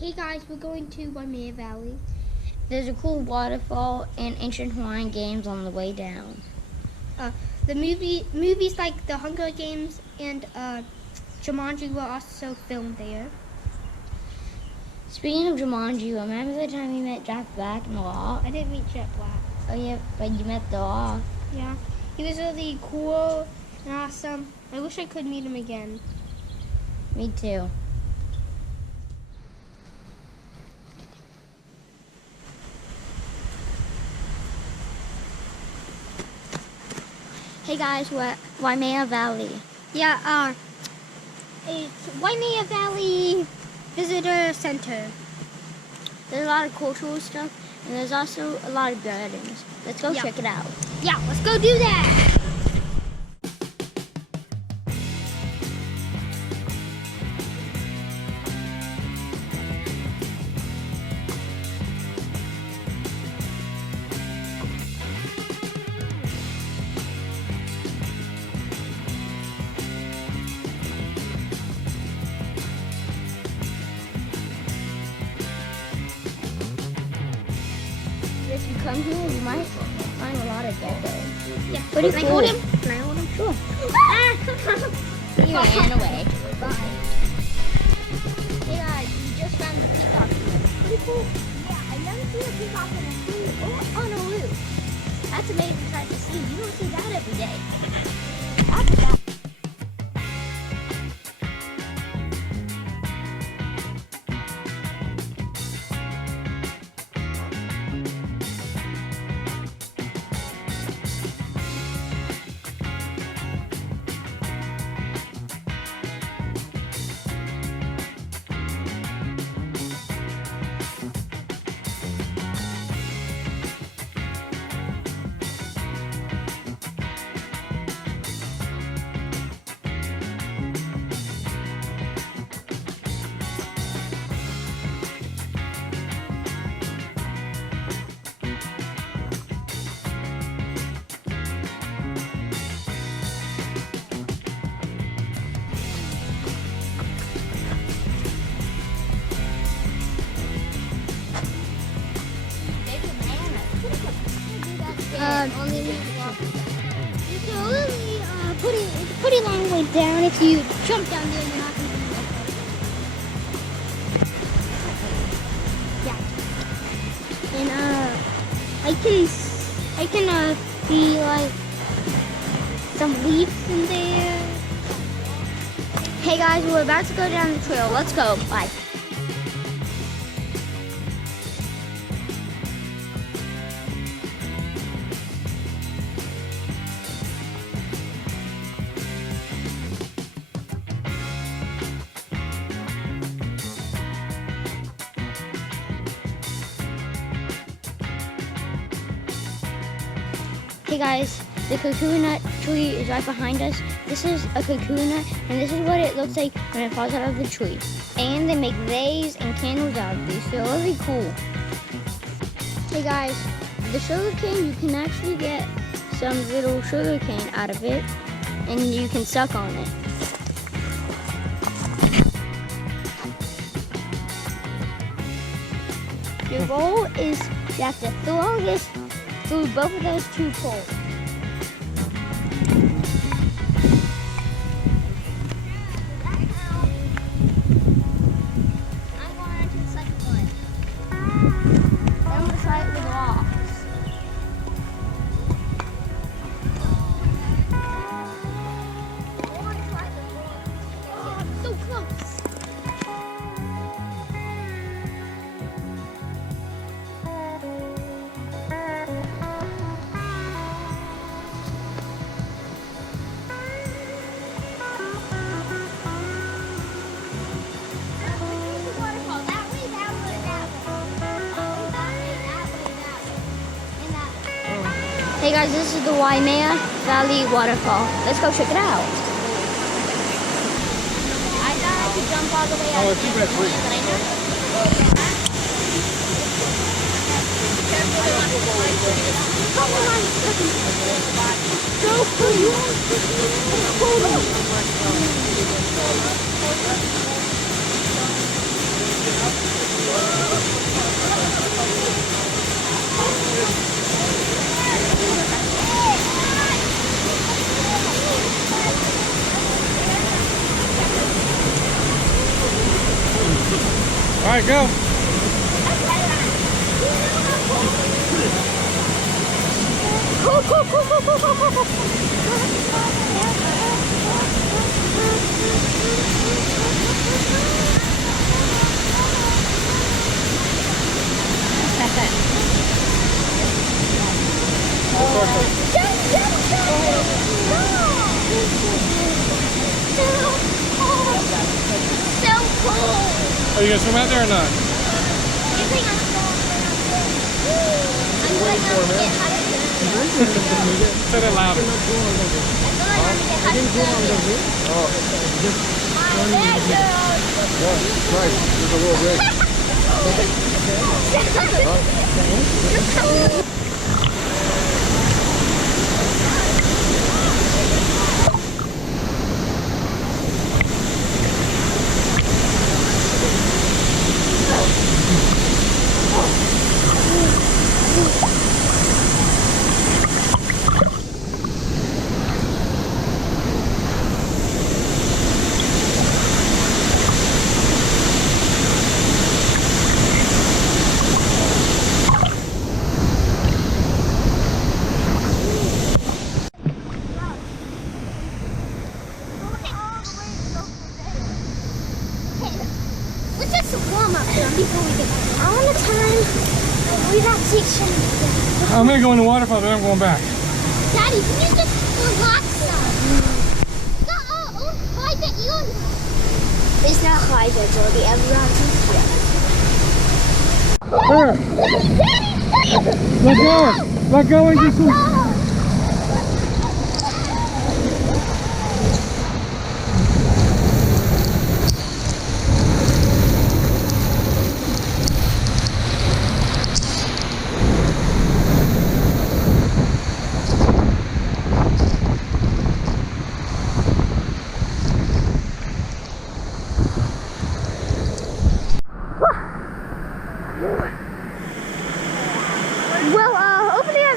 Hey guys, we're going to Waimea Valley. There's a cool waterfall and ancient Hawaiian games on the way down. The movies like The Hunger Games and Jumanji were also filmed there. Speaking of Jumanji, remember the time we met Jack Black in the law? I didn't meet Jet Black. Oh yeah, but you met the law. Yeah, he was really cool and awesome. I wish I could meet him again. Me too. Hey guys, we're at Waimea Valley. Yeah, it's Waimea Valley Visitor Center. There's a lot of cultural stuff, and there's also a lot of gardens. Let's go check it out. Yeah, let's go do that! If you come here, you might find a lot of geckos. Yeah, Pretty can cool. I hold him? Can I hold him? Sure. He ran away. Bye. Hey guys, we just found the peacock here. Pretty cool. Yeah, I never seen a peacock in a tree or on a roof. That's amazing sight to see. You don't see that every day. You can really it's a pretty long way down. If you jump down there, you're not going to be able to. Yeah. And I can see like some leaves in there. Hey guys, we're about to go down the trail. Let's go. Bye. Hey guys, the coconut tree is right behind us. This is a coconut, and this is what it looks like when it falls out of the tree. And they make vase and candles out of these. They're really cool. Hey guys, the sugar cane, you can actually get some little sugar cane out of it, and you can suck on it. Your goal is you have to throw this through both of those two poles. I'm going on to the second one. Then I'm going to try it with rocks. I want to try the rocks. Oh, so close. Hey guys, this is the Waimea Valley Waterfall. Let's go check it out. I thought I could jump all the way out there, but I know. right, go. Are you gonna swim out there or not? Say that louder. Nice. There's a little break. Let's just warm up here before we get all the time. Relaxation. I'm gonna go in the waterfall, then I'm going back. Daddy, can you just relax some? It's not high, that's all the everyone's here. Here. Let go. Let go and just swim. Well, over there,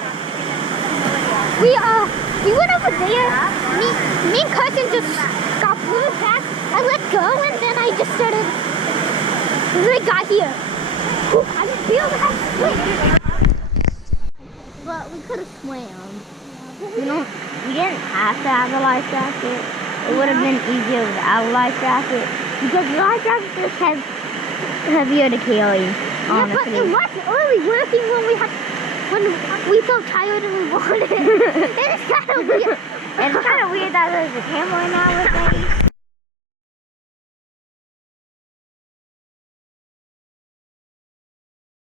we went over there. Me and cousin just got pulled back. I let go, and then I just started. And then I got here. I didn't feel that swim. But we could have swam. You know, we didn't have to have a life jacket. It would have been easier without a life jacket. Because the life jacket just has heavier to carry, Yeah, but honestly. it wasn't really working when we felt tired and we wanted it. It's kind of weird. And it's kind of weird that there's a camera in our face.